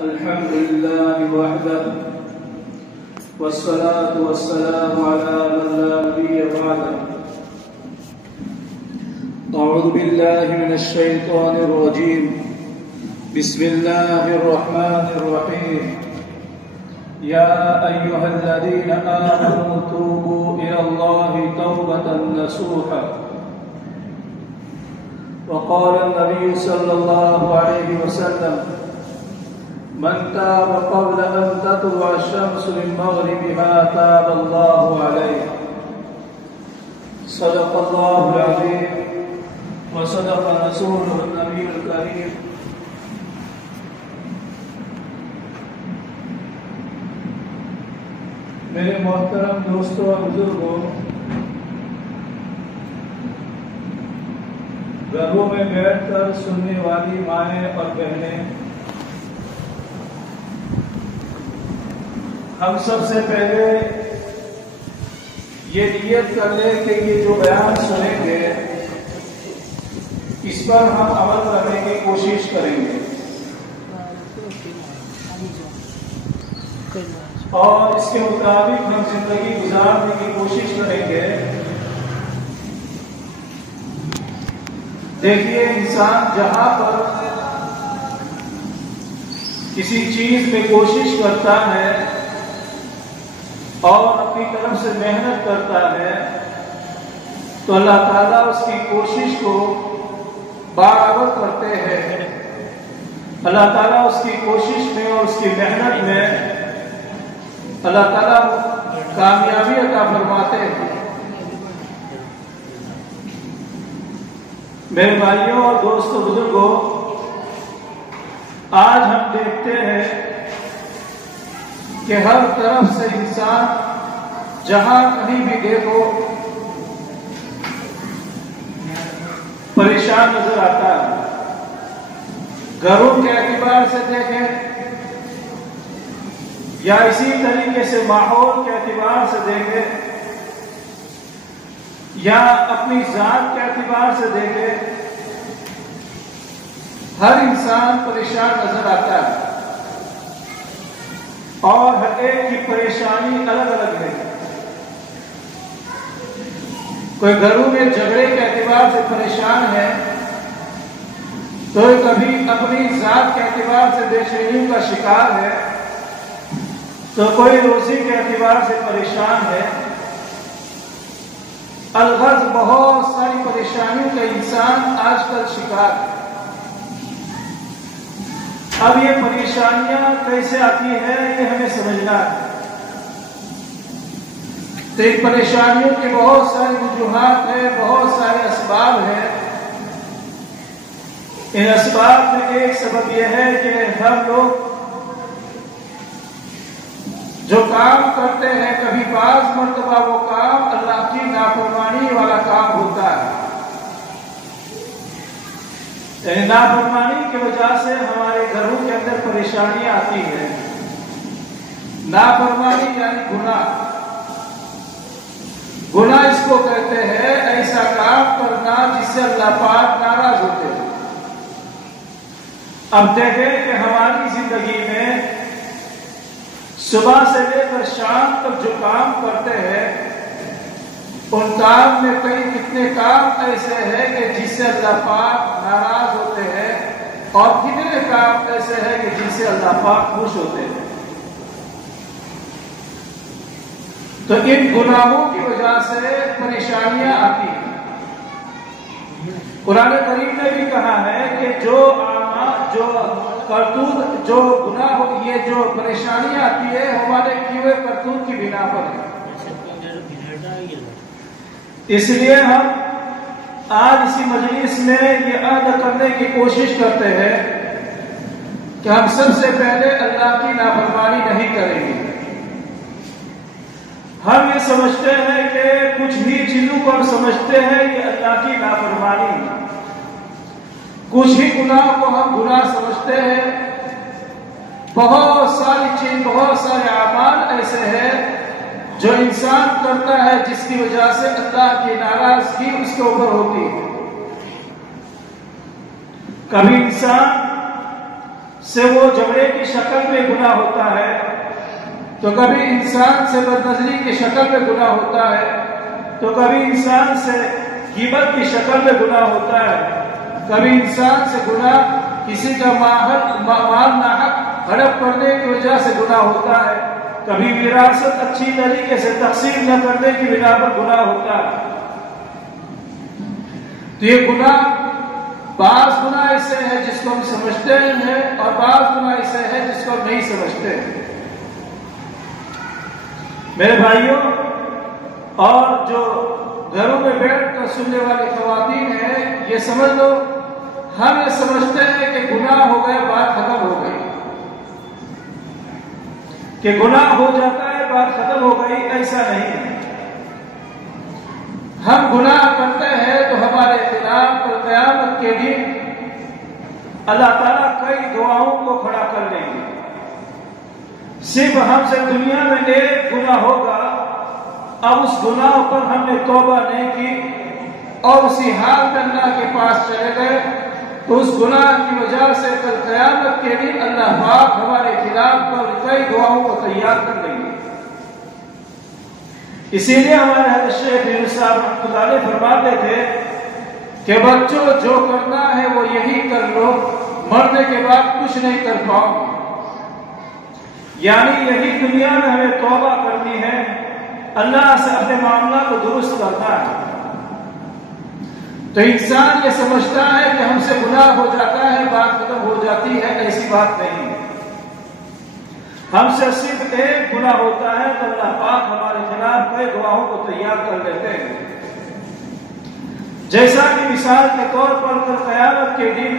الحمد لله وحده والصلاة والسلام على من لا نبي بعده. أعوذ بالله من الشيطان الرجيم. بسم الله الرحمن الرحيم. يا أيها الذين آمنوا توبوا إلى الله توبة نصوحا. وقال النبي صلى الله عليه وسلم: من تاب قبل أن تطلع الشمس من مغربها تاب الله عليه. صدق الله العظيم وصدق رسوله النبي الكريم. میرے محترم دوستوں اور بزرگوں، گھروں میں بیٹھ کر سننے والی مائیں اور بہنیں، ہم سب سے پہلے یہ نیت کر لیں کہ یہ جو بیان سنیں گے اس پر ہم عمل کرنے کی کوشش کریں گے اور اس کے مطابق ہم زندگی گزارنے کی کوشش کریں گے. دیکھیے، انسان جہاں پر کسی چیز میں کوشش کرتا ہے اور اپنی طرف سے محنت کرتا ہے تو اللہ تعالیٰ اس کی کوشش کو برابر کرتے ہیں. اللہ تعالیٰ اس کی کوشش میں اور اس کی محنت میں اللہ تعالیٰ کامیابی عطا فرماتے ہیں. میرے بھائیوں اور دوستوں بزرگوں، آج ہم دیکھتے ہیں کہ ہر طرف سے انسان جہاں کہیں بھی دیکھو پریشان نظر آتا ہے. گھروں کے اعتبار سے دیکھیں یا اسی طریقے سے ماحول کے اعتبار سے دیکھیں یا اپنی ذات کے اعتبار سے دیکھیں، ہر انسان پریشان نظر آتا ہے اور ہر ایک کی پریشانی الگ الگ ہے. کوئی گھروں میں جھگڑے کے اعتبار سے پریشان ہے، تو کبھی اپنی ذات کے اعتبار سے بے چینیوں کا شکار ہے، تو کوئی روزی کے اعتبار سے پریشان ہے. الغرض بہت ساری پریشانیوں کا انسان آج کل شکار ہے. اب یہ پریشانیاں کیسے آتی ہیں یہ ہمیں سمجھنا ہے. تو ان پریشانیوں کے بہت ساری وجوہات ہیں، بہت سارے اسباب ہیں. ان اسباب میں ایک سبب یہ ہے کہ ہم لوگ جو کام کرتے ہیں، کبھی بعض مرتبہ وہ کام اللہ کی نافرمانی والا کام ہوتا ہے. یعنی نافرمانی کی وجہ سے ہمارے گھروں کے اندر پریشانیاں آتی ہیں. نافرمانی یعنی گناہ. گناہ اس کو کہتے ہیں ایسا کام کرنا جس سے اللہ پاک ناراض ہوتے ہیں. اب دیکھیں کہ ہماری زندگی میں صبح سے لے کر شام تک جو کام کرتے ہیں، ان کام میں کتنے کام ایسے ہیں کہ جس سے اللہ پاک ناراض ہوتے ہیں اور کتنے کام ایسے ہیں کہ جس سے اللہ پاک خوش ہوتے ہیں. تو ان گناہوں کی وجہ سے پریشانیاں آتی ہیں. قرآن کریم نے بھی کہا ہے کہ جو کرتوت جو گناہ یہ جو پریشانیاں آتی ہے ہمارے کیے ہوئے کرتوت کی بنا پر ہے. اس لیے ہم آج اسی مجلس میں یہ عہد کرنے کی کوشش کرتے ہیں کہ ہم سب سے پہلے اللہ کی نافرمانی نہیں کریں گے. ہم یہ سمجھتے ہیں کہ کچھ بھی چیزوں کو ہم سمجھتے ہیں یہ اللہ کی نافرمانی ہے. کچھ ہی گناہ کو ہم گناہ سمجھتے ہیں. بہت سارے اعمال ایسے ہیں جو انسان کرتا ہے جس کی وجہ سے اللہ کی ناراضگی اس کے اوپر ہوتی ہے. کبھی انسان سے وہ جبڑے کی شکل میں گناہ ہوتا ہے، تو کبھی انسان سے بدنظری کی شکل میں گناہ ہوتا ہے، تو کبھی انسان سے غیبت کی شکل میں گناہ ہوتا ہے، کبھی انسان سے گناہ کسی کا مال ناحق ہڑپ کرنے کی وجہ سے گناہ ہوتا ہے، کبھی وراثت اچھی طریقے سے تقسیم نہ کرنے کی بنا پر گناہ ہوتا ہے۔ تو یہ گناہ، بعض گناہ ایسے ہے جس کو ہم سمجھتے ہیں اور بعض گناہ ایسے ہے جس کو ہم نہیں سمجھتے۔ میرے بھائیوں اور جو گھروں میں بیٹھ کر سننے والی خواتین ہیں، یہ سمجھ لو ہم یہ سمجھتے ہیں کہ گناہ ہو گیا بات ختم ہو گئی، کہ گناہ ہو جاتا ہے بات ختم ہو گئی، ایسا نہیں ہے۔ ہم گناہ کرتے ہیں تو ہمارے خلاف قیامت کے دن اللہ تعالیٰ کئی گواہوں کو کھڑا کر لیں گے۔ صرف ہم سے دنیا میں ایک گناہ ہوگا، اب اس گناہ پر ہم نے توبہ نہیں کی اور اسی حال میں اللہ کے پاس چلے گئے، تو اس گناہ کی وجہ سے کل قیامت کے دن اللہ پاک ہمارے خلاف پر کئی گواہوں کو تیار کر لیں گے۔ اسی لیے ہمارے حضرت شیخ یونس صاحب رحمۃ اللہ علیہ فرماتے تھے کہ بچوں جو کرنا ہے وہ یہی کر لو، مرنے کے بعد کچھ نہیں کر پاؤ گے۔ یعنی یہی دنیا میں ہمیں توبہ کرنی ہے، اللہ سے اپنے معاملہ کو درست کرنا ہے۔ تو انسان یہ سمجھتا ہے کہ ہم سے گناہ ہو جاتا ہے بات ختم ہو جاتی ہے، ایسی بات نہیں ہے۔ ہم سے صرف ایک گناہ ہوتا ہے تو اللہ پاک ہمارے خلاف کئی گواہوں کو تیار کر لیتے ہیں۔ جیسا کہ مثال کے طور پر کل قیامت کے دن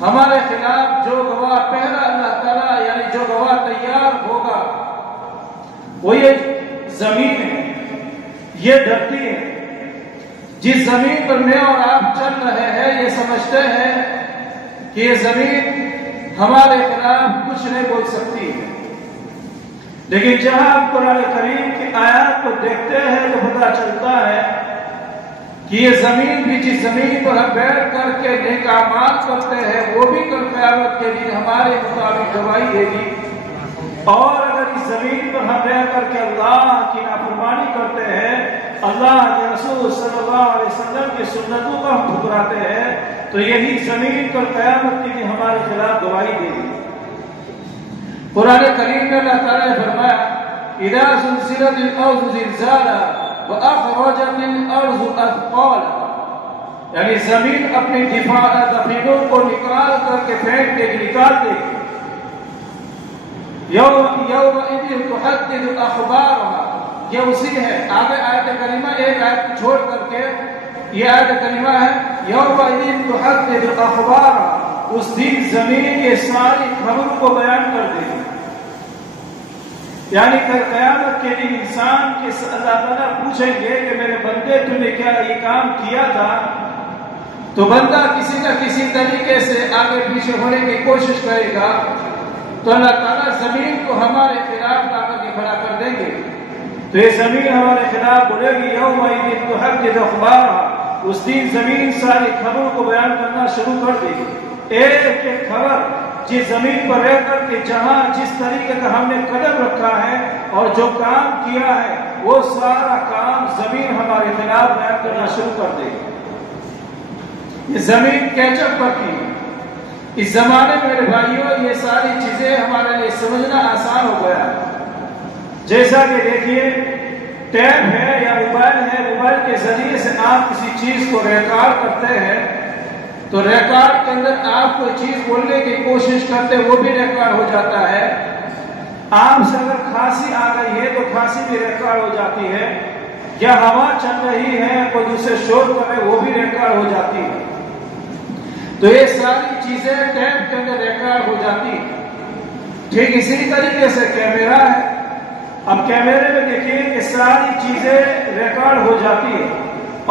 ہمارے خلاف جو گواہ پہلا اللہ تعالیٰ یعنی جو گواہ تیار ہوگا وہ یہ زمین ہے، یہ دھرتی ہے۔ جس زمین پر میں اور آپ چل رہے ہیں، یہ سمجھتے ہیں کہ یہ زمین ہمارے خلاف کچھ نہیں بول سکتی ہے، لیکن جہاں ہم قرآن کریم کی آیات کو دیکھتے ہیں تو پتہ چلتا ہے کہ یہ زمین بھی جس زمین پر ہم بیٹھ کر کے نیک اعمال کرتے ہیں وہ بھی کل قیامت کے دن ہمارے مطابق گواہی دے گی، اور اگر اس زمین پر ہم رہ کر کے اللہ کی نافرمانی کرتے ہیں، اللہ کے رسول صلی اللہ علیہ وسلم کی سنتوں کو ہم ٹھکراتے ہیں، تو یہی زمین کل قیامت کے دن ہمارے خلاف گواہی دے گی۔ قرآن کریم میں اللہ تعالیٰ نے فرمایا اذا زلزلت الارض زلزالها واخرجت الارض اثقالها، یعنی زمین اپنی دفینوں کو نکال کر کے پھینک کے نکال دے گی۔ یومئذ تحدث اخبارها، یہ اسی ہے، آگے آیت کریمہ ایک آیت چھوڑ کر کے یہ آیت کریمہ ہے یومئذ تحدث اخبارها، اس دن زمین یہ ساری خبروں کو بیان کر دے گی۔ یعنی کل قیامت کے دن انسان کے اللہ تعالیٰ پوچھیں گے کہ میرے بندے تم نے کیا یہ کام کیا تھا، تو بندہ کسی نہ کسی طریقے سے آگے پیچھے ہونے کی کوشش کرے گا، تو اللہ تعالیٰ زمین کو ہمارے خلاف لا کر کے کھڑا کر دیں گے، تو یہ زمین ہمارے خلاف بولے گی یومئذ تحدث اخبارها، اس دن زمین ساری خبروں کو بیان کرنا شروع کر دے گی۔ ایک ایک خبر جس زمین پر رہ کر کے جہاں جس طریقے کا ہم نے قدم رکھا ہے اور جو کام کیا ہے وہ سارا کام زمین ہمارے خلاف بیان کرنا شروع کر دے گی۔ یہ زمین کیچ اپ کرتی ہے۔ اس زمانے میں میرے بھائیوں یہ ساری چیزیں ہمارے لیے سمجھنا آسان ہو گیا ہے۔ جیسا کہ دیکھیے ٹیب ہے یا موبائل ہے، موبائل کے ذریعے سے آپ کسی چیز کو ریکارڈ کرتے ہیں، تو ریکارڈ کے اندر آپ کوئی چیز بولنے کی کوشش کرتے وہ بھی ریکارڈ ہو جاتا ہے۔ آپ سے اگر کھانسی آ گئی ہے تو کھانسی بھی ریکارڈ ہو جاتی ہے، یا ہوا چل رہی ہے کوئی دوسرے شور کر رہے وہ بھی ریکارڈ ہو جاتی ہے۔ تو یہ ساری چیزیں ٹیپ کے اندر ریکارڈ ہو جاتی ہیں۔ ٹھیک اسی طریقے سے کیمرہ ہے، اب کیمرے میں دیکھیے کہ ساری چیزیں ریکارڈ ہو جاتی ہیں،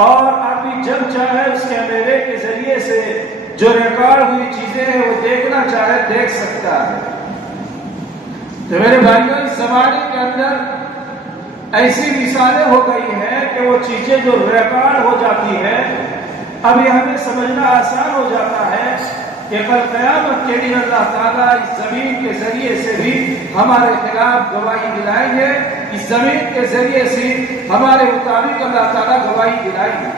اور آدمی جب چاہے اس کیمرے کے ذریعے سے جو ریکارڈ ہوئی چیزیں ہیں وہ دیکھنا چاہے دیکھ سکتا ہے۔ تو میرے بھائیوں اس زمانے کے اندر ایسی مثالیں ہو گئی ہیں کہ وہ چیزیں جو ریکارڈ ہو جاتی ہیں، اب یہ ہمیں سمجھنا آسان ہو جاتا ہے کہ کل قیامت کے دن اللہ تعالیٰ اس زمین کے ذریعے سے بھی ہمارے خلاف گواہی دلائیں گے، اس زمین کے ذریعے سے ہمارے مطابق اللہ تعالیٰ گواہی دلائیں گے۔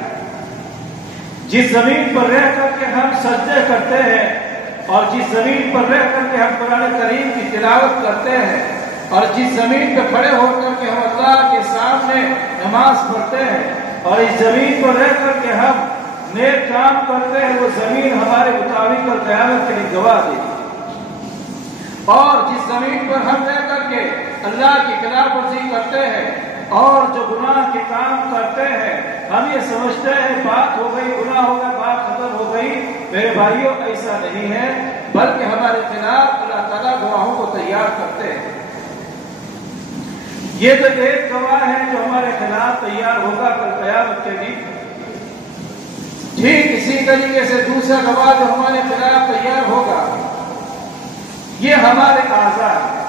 جس زمین پر رہ کر کے ہم سجدے کرتے ہیں اور جس زمین پر رہ کر کے ہم قرآن کریم کی تلاوت کرتے ہیں اور جس زمین پہ کھڑے ہو کر کے ہم اللہ کے سامنے نماز پڑھتے ہیں اور اس زمین پر رہ کر کے ہم نیک کام کرتے ہیں، وہ زمین ہمارے مطابق اور قیامت کے لیے گواہ دے گی۔ اور جس زمین پر ہم رہ کر کے اللہ کی خلاف ورزی کرتے ہیں اور جو گناہ کے کام کرتے ہیں، ہم یہ سمجھتے ہیں بات ہو گئی، گناہ ہو گیا، بات ختم ہو گئی۔ میرے بھائیوں، ایسا نہیں ہے، بلکہ ہمارے خلاف اللہ تعالیٰ گواہوں کو تیار کرتے ہیں۔ یہ تو ایک گواہ ہے جو ہمارے خلاف تیار ہوگا کل قیامت کے دن۔ ٹھیک اسی طریقے سے دوسرا گواہ جو ہمارے خلاف تیار ہوگا، یہ ہمارے اعضاء ہے،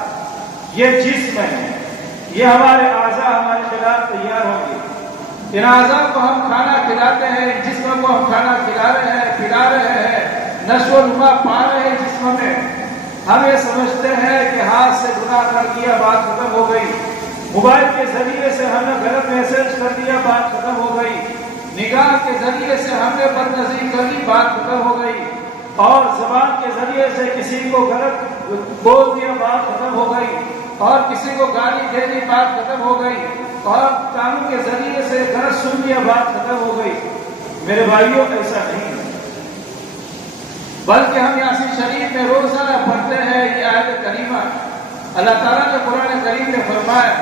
یہ جسم ہے، یہ ہمارے اعضاء ہمارے خلاف تیار ہوں گے۔ ان اعضاء کو ہم کھانا کھلاتے ہیں، جسم کو ہم کھانا کھلا رہے ہیں، پلا رہے ہیں، نشو و نما پا رہے ہیں جسم میں۔ ہم یہ سمجھتے ہیں کہ ہاتھ سے گناہ کر دیا، بات ختم ہو گئی۔ موبائل کے ذریعے سے ہم نے غلط میسج کر دیا، بات ختم ہو گئی۔ نگاہ کے ذریعے سے ہم نے بد نظری کر دی، بات ختم ہو گئی۔ اور زبان کے ذریعے سے کسی کو غلط بول دیا، بات ختم ہو گئی۔ اور کسی کو گالی دے دی، بات ختم ہو گئی۔ اور کانوں کے ذریعے سے غلط سن لیا، بات ختم ہو گئی۔ میرے بھائیوں، ایسا نہیں ہے، بلکہ ہم یاسین شریف میں روزانہ پڑھتے ہیں یہ آیت کریمہ۔ اللہ تعالیٰ نے قرآن کریم میں فرمایا،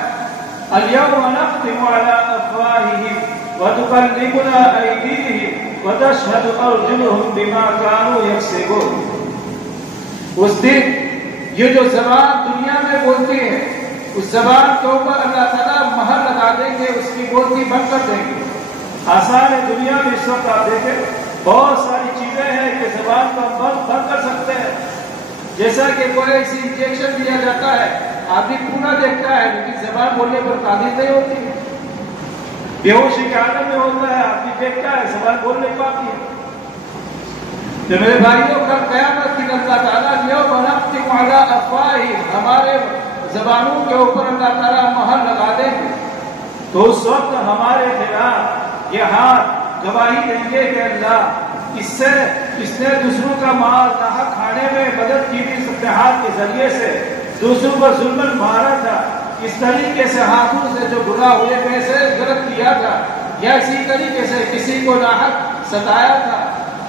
اليوم نختم على افواههم وتكلمنا ايديهم وتشهد ارجلهم بما كانوا يكسبون۔ اس دن یہ جو زبان دنیا میں بولتی ہے، اس زبان کے اوپر اللہ تعالیٰ مہر لگا دیں گے، اس کی بولتی بند کر دیں گے۔ آسان ہے، دنیا میں اس وقت آپ دیکھیں بہت ساری چیزیں ہیں کہ زبان کو ہم بند کر سکتے ہیں۔ جیسا کہ کوئی ایسی انجیکشن دیا جاتا ہے، آدمی پورا دیکھتا ہے لیکن زبان بولنے پر قادر نہیں ہوتی ہے۔ بے ہوشی کے عالم میں ہوتا ہے، آدمی دیکھتا ہے، زبان بول نہیں پاتی ہے۔ تو میرے بھائیوں، کل قیامت کی اللہ تعالیٰ اليوم نختم علی افواہہم، ہمارے زبانوں کے اوپر اللہ تعالیٰ مہر لگا دیں گے۔ تو اس وقت ہمارے خلاف یہ ہاتھ گواہی دیں گے کہ اللہ اس نے دوسروں کا مال ناحق کھانے میں مدد کی بھی، اپنے ہاتھ کے ذریعے سے دوسروں کو ظلم مارا تھا، اس طریقے سے ہاتھوں سے جو گناہ ہوئے میں سے غلط کیا تھا، یا اسی طریقے سے کسی کو ناحق ستایا تھا،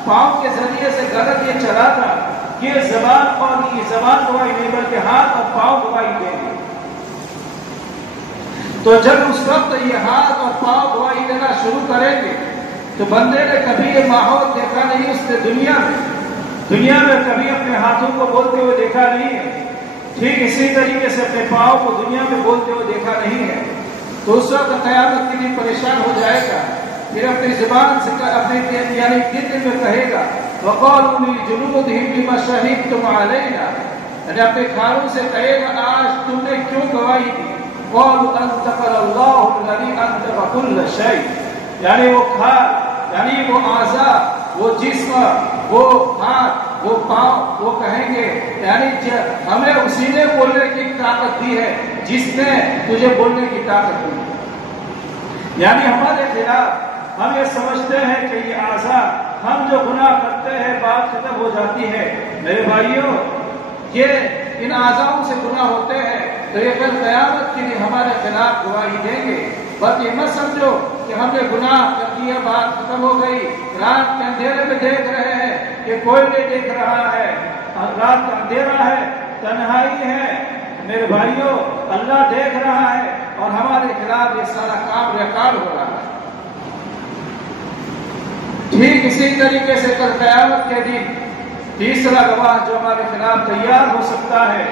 پاؤں کے ذریعے سے غلط یہ چلا تھا، یہ زبان اور یہ زبان گواہی نہیں بلکہ ہاتھ اور پاؤں گواہی دیں گے۔ تو جب اس وقت یہ ہاتھ اور پاؤں گواہی دینا شروع کریں گے تو بندے نے کبھی یہ ماحول دیکھا نہیں، اس نے دنیا میں کبھی اپنے ہاتھوں کو بولتے ہوئے دیکھا نہیں ہے، ٹھیک اسی طریقے سے اپنے پاؤں کو دنیا میں بولتے ہوئے دیکھا نہیں ہے۔ تو اس وقت قیامت کے لیے پریشان ہو جائے گا، پھر اپنی زبان سے اپنے یعنی دل میں کہے گا وَقَالُوا لِجُلُودِهِمْ لِمَ شَهِدتُّمْ عَلَيْنَا، یعنی اپنے کھالوں سے کہے گا آج تم نے کیوں گواہی دی؟ قَالُوا أَنْطَقَنَا اللَّهُ الَّذِي أَنْطَقَ كُلَّ شَيْءٍ، یعنی وہ کھال، یعنی وہ اعضاء، وہ جسم، وہ ہاتھ، وہ پاؤں، وہ کہیں گے یعنی ہمیں اسی نے بولنے کی طاقت دی ہے جس نے تجھے بولنے کی طاقت دی۔ یعنی ہمارے خلاف ہم یہ سمجھتے ہیں کہ یہ اعضاء، ہم جو گناہ کرتے ہیں بات ختم ہو جاتی ہے۔ میرے بھائیوں، یہ ان اعضاؤں سے گناہ ہوتے ہیں تو یہ کل قیامت کے لیے ہمارے خلاف گواہی دیں گے۔ بس یہ مت سمجھو کہ ہم نے گناہ کر دیا، بات ختم ہو گئی، رات کے اندھیرے میں دیکھ رہے ہیں کہ کوئی نہیں دیکھ رہا ہے، رات کا اندھیرا ہے، تنہائی ہے۔ میرے بھائیوں، اللہ دیکھ رہا ہے اور ہمارے خلاف یہ سارا کام ریکارڈ ہو رہا ہے۔ ٹھیک اسی طریقے سے کل قیامت کے دن تیسرا گواہ جو ہمارے خلاف تیار ہو سکتا ہے،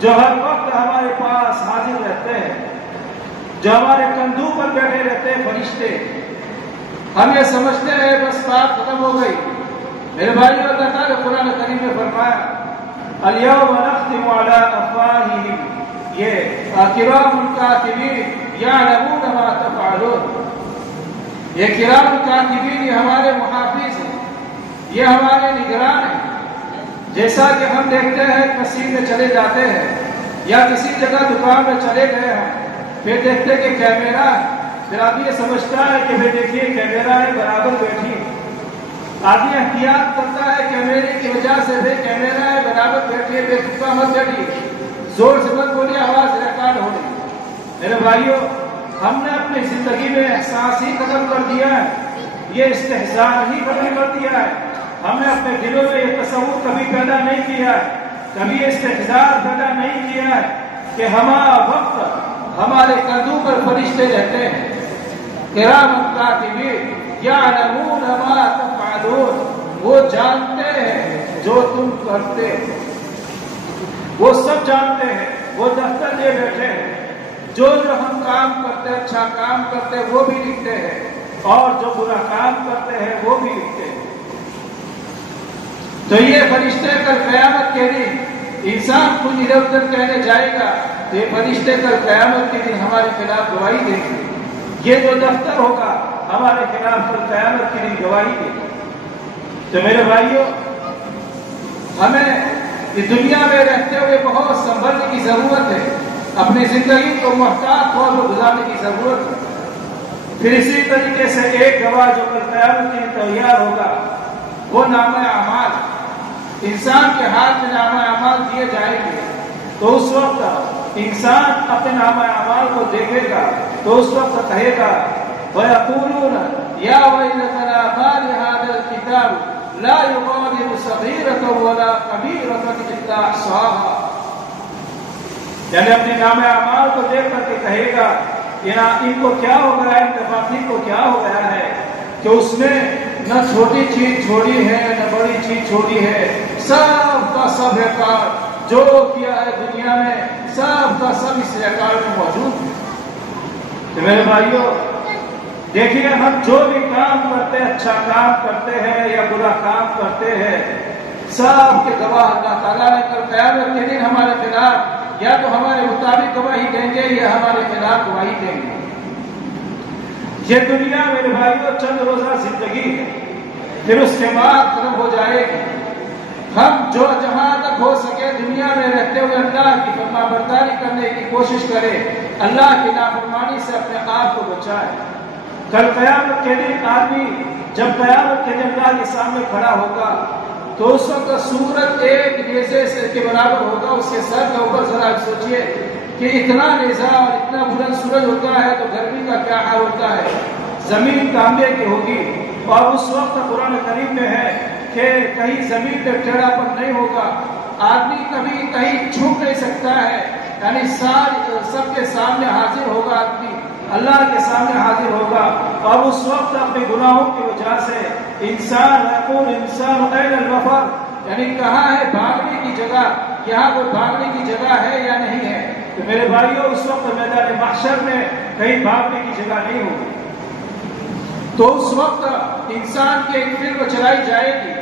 جو ہر وقت ہمارے پاس حاضر رہتے ہیں، جو ہمارے کندھوں پر بیٹھے رہتے ہیں فرشتے، ہم یہ سمجھتے ہیں بس بات ختم ہو گئی۔ میرے بھائی، اللہ تعالیٰ قرآن کریم میں فرمایا اليوم نختم على افواههم، یہ کرام الکاتبین یعلمون ما تفعلون، یہ کرام الکاتبین یہ ہمارے محافظ ہیں، یہ ہمارے نگران ہیں، جیسا کہ ہم دیکھتے ہیں مسجد میں چلے جاتے ہیں یا کسی جگہ دکان میں چلے گئے ہیں، پھر دیکھتے کہ کیمرہ ہے، پھر آدمی یہ سمجھتا ہے کہ پھر دیکھیے کیمرہ ہے برابر بیٹھی، آدمی احتیاط کرتا ہے کیمرے کی وجہ سے، پھر کیمرہ ہے برابر بیٹھیے، بے تکا مت بیٹھیے، زور سے مت بولیے، آواز ریکارڈ ہو رہی۔ میرے بھائیوں، ہم نے اپنی زندگی میں احساس ہی ختم کر دیا ہے، یہ استحسان ہی ختم کر دیا ہے، ہم نے اپنے دلوں میں یہ تصور کبھی پیدا نہیں کیا ہے، کبھی استحزار پیدا نہیں کیا ہے کہ ہمارا وقت ہمارے کندھوں پر فرشتے رہتے ہیں، کرام کاتبین یعلمون ما تفعلون، وہ جانتے ہیں جو تم کرتے، وہ سب جانتے ہیں، وہ دفتر لیے بیٹھے ہیں، جو ہم کام کرتے اچھا کام کرتے وہ بھی لکھتے ہیں اور جو برا کام کرتے ہیں وہ بھی لکھتے ہیں۔ تو یہ فرشتے کل قیامت کے دن انسان کچھ ادھر ادھر کہنے جائے گا، تو یہ فرشتے کل قیامت کے دن ہمارے خلاف گواہی دیں گے، یہ جو دفتر ہوگا ہمارے خلاف کل قیامت کے دن گواہی دے گا۔ تو میرے بھائیوں، ہمیں اس دنیا میں رہتے ہوئے بہت سنبھلنے کی ضرورت ہے، اپنی زندگی کو محتاط طور پر گزارنے کی ضرورت ہے۔ پھر اسی طریقے سے ایک گواہ جو کل قیامت کے دن تیار ہوگا وہ نامہ اعمال، انسان کے ہاتھ میں نامہ اعمال دیے جائیں گے، تو اس وقت انسان اپنے نامہ اعمال کو دیکھے گا تو اس وقت کہے گا وَيَقُولُونَ يَا وَيْلَتَنَا مَا لِهَٰذَا الْكِتَابِ لَا يُغَادِرُ صَغِيرَةً وَلَا كَبِيرَةً إِلَّا أَحْصَاهَا، یعنی اپنے نامہ اعمال کو دیکھ کر کے کہے گا کہ ان کو کیا ہو گیا ہے، اتفاقی کو کیا ہو گیا ہے کہ اس نے نہ چھوٹی چیز چھوڑی ہے نہ بڑی چیز چھوڑی ہے، سب کا سب ریکارڈ جو کیا ہے دنیا میں سب کا سب اس ریکارڈ میں موجود ہے۔ تو میرے بھائیوں، دیکھیے ہم جو بھی کام کرتے ہیں، اچھا کام کرتے ہیں یا برا کام کرتے ہیں، سب کے گواہ اللہ تعالیٰ نے کل قیامت کے دن ہمارے خلاف یا تو ہمارے مطابق گواہی دیں گے یا ہمارے خلاف گواہی دیں گے۔ یہ دنیا میرے بھائیوں چند روزہ زندگی ہے، پھر اس کے بعد ختم ہو جائے گی۔ ہم جو جہاں تک ہو سکے دنیا میں رہتے ہوئے اللہ کی فرما برداری کرنے کی کوشش کرے، اللہ کی نافرمانی سے اپنے آپ کو بچائے۔ کل قیامت کے دن آدمی جب قیامت کے دن اللہ کے سامنے کھڑا ہوگا تو اس وقت سورج ایک نیزے سے کے برابر ہوگا، اس کے سر کے اوپر ذرا سوچئے کہ اتنا نیزہ اور اتنا بلند سورج ہوتا ہے تو گرمی کا کیا حال ہوتا ہے، زمین تانبے کی ہوگی، اور اس وقت قرآن کریم میں ہے کہ کہیں زمین پہ ٹیڑھا پن نہیں ہوگا، آدمی کبھی کہیں چھپ نہیں سکتا ہے، یعنی سب کے سامنے حاضر ہوگا، آدمی اللہ کے سامنے حاضر ہوگا، اور اس وقت اپنے گناہوں کی وجہ سے انسان یقول انسان این المفر، یعنی کہاں ہے بھاگنے کی جگہ، یہاں کوئی بھاگنے کی جگہ ہے یا نہیں ہے۔ تو میرے بھائیوں، اس وقت میدان محشر میں کہیں بھاگنے کی جگہ نہیں ہوگی، تو اس وقت انسان کی ایک فلم چلائی جائے گی۔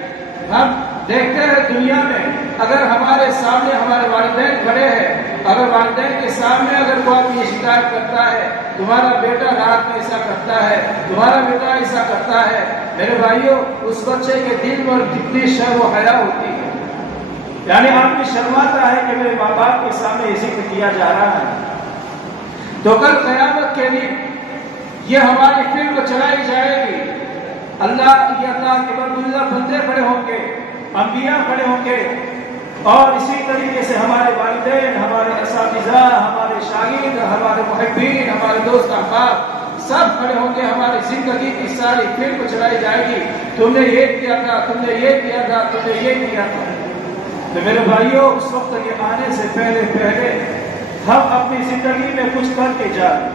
ہم دیکھتے ہیں دنیا میں اگر ہمارے سامنے ہمارے والدین کھڑے ہیں، اگر والدین کے سامنے اگر کوئی آدمی یہ شکایت کرتا ہے تمہارا بیٹا رات میں ایسا کرتا ہے، تمہارا بیٹا ایسا کرتا ہے، میرے بھائیوں اس بچے کے دل پر کتنی شرم و حیا ہوتی ہے، یعنی آدمی شرماتا ہے کہ میرے ماں باپ کے سامنے یہ ذکر کیا جا رہا ہے۔ تو کل قیامت کے دن یہ ہماری فلم چلائی جائے گی، اللہ کے برگزیدہ بندے کھڑے ہوں گے، انبیاء کھڑے ہوں گے، اور اسی طریقے سے ہمارے والدین، ہمارے اساتذہ، ہمارے شاگرد، ہمارے محبین، ہمارے دوست احباب سب کھڑے ہوں گے، ہماری زندگی کی ساری فلم چلائی جائے گی، تم نے یہ کیا تھا، تم نے یہ کیا تھا، تم نے یہ کیا تھا۔ تو میرے بھائیوں، اس وقت یہ آنے سے پہلے ہم اپنی زندگی میں کچھ کر کے جائیں۔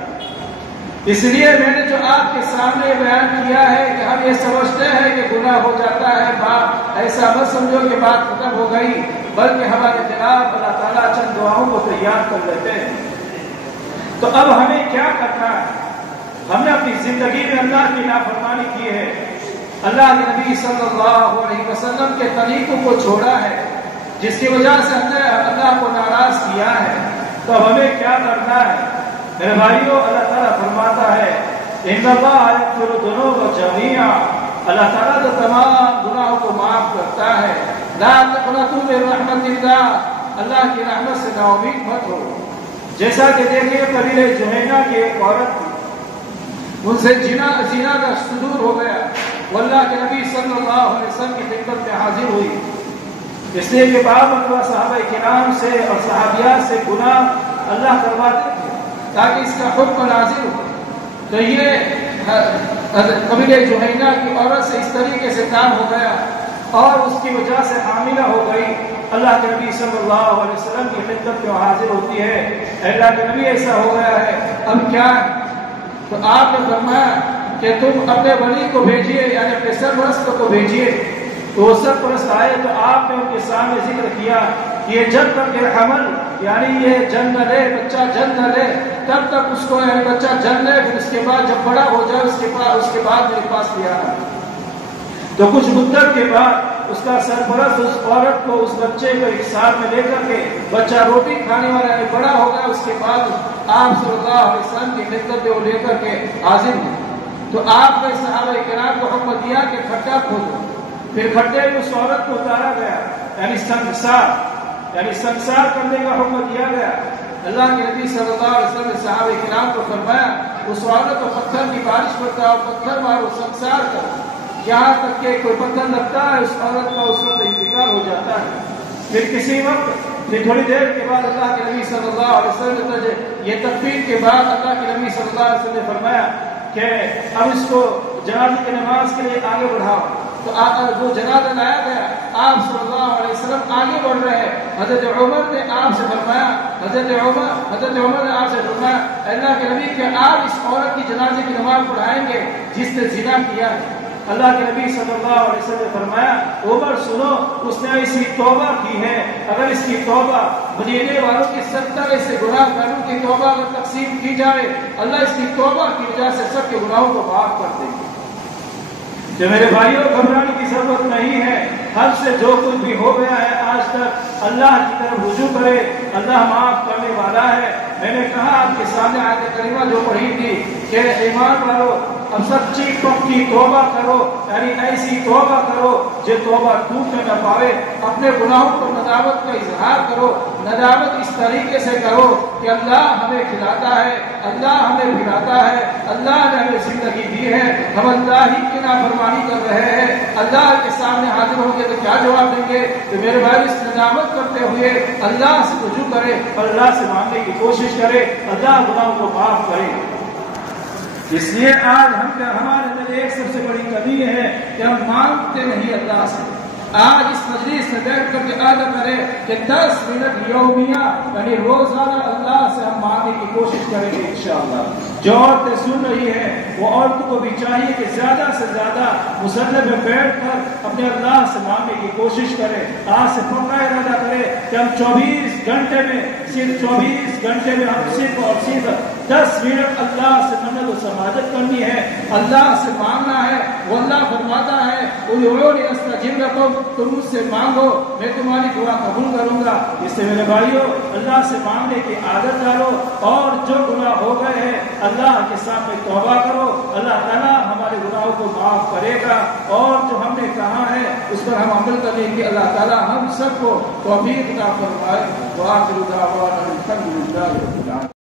اس لیے میں نے جو آپ کے سامنے بیان کیا ہے کہ ہم یہ سمجھتے ہیں کہ گناہ ہو جاتا ہے، بات ایسا مت سمجھو کہ بات ختم ہو گئی، بلکہ ہمارے خلاف اللہ تعالیٰ چند دعاؤں کو تیار کر دیتے ہیں۔ تو اب ہمیں کیا کرنا ہے؟ ہم نے اپنی زندگی میں اللہ کی نافرمانی کی ہے، اللہ کے نبی صلی اللہ علیہ وسلم کے طریقوں کو چھوڑا ہے، جس کی وجہ سے ہم نے اللہ کو ناراض کیا ہے۔ تو ہمیں کیا کرنا ہے؟ میرے بھائیوں، اللہ تعالیٰ فرماتا ہے ان اللہ یغفر الذنوب جميعا، اللہ تعالیٰ تو تمام گناہوں کو معاف کرتا ہے لا تقنطوا من رحمت اللہ، اللہ کی رحمت سے نا امید مت ہو۔ جیسا کہ دیکھیے قبیلہ جہینہ کی ایک عورت تھی، ان سے زنا کا صدور ہو گیا، وہ اللہ کے نبی صلی اللہ علیہ وسلم کی خدمت میں حاضر ہوئی، اس لیے کہ بعض مرتبہ صحابہ کرام سے اور صحابیات سے گناہ اللہ کرواتے تھے تاکہ اس کا حکم نازل ہو۔ تو یہ قبیلہ جہینہ کی عورت سے اس طریقے سے کام ہو گیا اور اس کی وجہ سے حاملہ ہو گئی۔ اللہ کے نبی صلی اللہ علیہ وسلم کی خدمت میں حاضر ہوتی ہے، اللہ کے نبی ایسا ہو گیا ہے، اب کیا ہے؟ تو آپ نے فرمایا کہ تم اپنے ولی کو بھیجیے، یعنی اپنے سرپرست کو بھیجیے۔ تو وہ سرپرست آئے تو آپ نے ان کے سامنے ذکر کیا کہ یہ جب تک یہ حمل یعنی یہ جنم نہ لے، بچہ جنم نہ لے، تب تک اس کو یعنی بچہ جنم لے، پھر اس کے بعد جب بڑا ہو جائے اس کے بعد میرے پاس لے آنا۔ تو کچھ مدت کے بعد اس کا سرپرست اس عورت کو اس بچے کو ایک ساتھ میں لے کر کے بچہ روٹی کھانے والا یعنی بڑا ہو گیا، اس کے بعد آپ صلی اللہ علیہ وسلم کی خدمت میں وہ لے کر کے حاضر ہوئے۔ تو آپ نے صحابہ کرام کو حکم دیا کہ کھڈا کھودو، پھر کھڈے میں اس عورت کو اتارا گیا، یعنی سنسار کرنے کا حکم دیا گیا۔ اللہ کے نبی صلی اللہ علیہ وسلم نے صحابہ کرام کو فرمایا اس عورت کو پتھر کی بارش کرتا اور پتھر مارو، سنسار کرو، یہاں تک کہ کوئی پتھر لگتا ہے اس عورت کا اس وقت انتقال ہو جاتا ہے۔ پھر کسی وقت پھر تھوڑی دیر کے بعد اللہ کے نبی صلی اللہ علیہ وسلم نے یہ تکبیر کے بعد اللہ کے نبی صلی اللہ علیہ وسلم نے فرمایا کہ اب اس کو جنازے کی نماز کے لیے آگے بڑھاؤ۔ تو وہ جنازہ لایا گیا، آپ صلی اللہ علیہ وسلم آگے بڑھ رہے ہیں۔ حضرت عمر نے آپ سے فرمایا حضرت عمر نے آپ سے فرمایا اللہ کے نبی کہ آپ اس عورت کی جنازے کی نماز پڑھائیں گے جس نے زنا کیا ہے؟ اللہ کے نبی صلی اللہ علیہ وسلم نے فرمایا عمر سنو، اس نے اس کی توبہ کی ہے، اگر اس کی توبہ مدینے والوں کی 70 ایسے گناہ گاروں کی توبہ اگر تقسیم کی جائے، اللہ اس کی توبہ کی وجہ سے سب کے گناہوں کو معاف کر دے گی۔ تو میرے بھائیوں، گھبرانے کی ضرورت نہیں ہے، حد سے جو کچھ بھی ہو گیا ہے آج تک اللہ کی طرف رجوع کرے، اللہ معاف کرنے والا ہے۔ میں نے کہا آپ کے سامنے آیت کریمہ جو پڑھی تھی کہ ایمان والو اب سچی پکی توبہ کرو، یعنی ایسی توبہ کرو جو توبہ ٹوٹنے نہ پاوے، اپنے گناہوں پر ندامت کا اظہار کرو، ندامت اس طریقے سے کرو کہ اللہ ہمیں کھلاتا ہے، اللہ ہمیں پلاتا ہے، اللہ نے ہمیں زندگی دی ہے، ہم اللہ ہی کی نافرمانی کر رہے ہیں، اللہ کے سامنے حاضر ہوں گے تو کیا جواب دیں گے؟ تو میرے بھائی اس ندامت کرتے ہوئے اللہ سے رجوع کرے اور اللہ سے مانگنے کی کوشش کرے، اللہ گناہوں کو معاف کرے۔ اس لیے آج ہمارے اندر ایک سب سے بڑی کمی ہے کہ ہم مانگتے نہیں اللہ سے۔ آج اس مجلس میں بیٹھ کر کے ادا کریں کہ 10 منٹ یومیہ یعنی روزانہ اللہ سے ہم مانگنے کی کوشش کریں گے انشاءاللہ۔ جو عورتیں سن رہی ہیں وہ عورتوں کو بھی چاہیے کہ زیادہ سے زیادہ مصلی میں بیٹھ کر اپنے اللہ سے مانگنے کی کوشش کریں۔ آج سے پکا ارادہ کریں کہ ہم 24 گھنٹے میں ہم صرف اور صرف 10 منٹ اللہ سے منت و سماجت کرنی ہے، اللہ سے مانگنا ہے۔ وہ اللہ فرماتا ہے ادعونی استجب لکم، تم مجھ سے مانگو میں تمہاری دعا قبول کروں گا۔ اس سے میرے بھائیوں اللہ سے مانگنے کی عادت ڈالو، اور جو گناہ ہو گئے ہیں اللہ کے سامنے توبہ کرو، اللہ تعالیٰ ہمارے گناہوں کو معاف کرے گا، اور جو ہم نے کہا ہے اس پر ہم عمل کرنے کی اللہ تعالیٰ ہم سب کو توفیق عطا فرمائے۔ وآخر دعوانا الحمد للہ رب العالمین۔